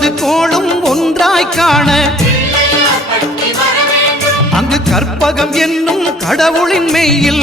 ஒன்பது கோளும் ஒன்றாய் காண. அங்கு கற்பகம் என்னும் கடவுளின் மெய்யில்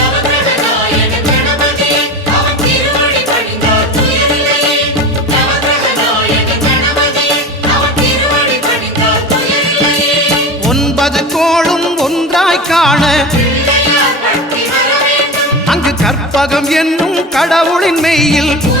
கடவுளின்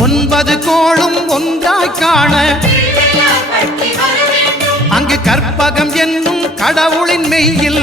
ஒன்பது கோளும் ஒன்றாய் காண. அங்கு கற்பகம் என்னும் கடவுளின் மெய்யில்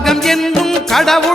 பிள்ளையார் என்றும் கடவுள்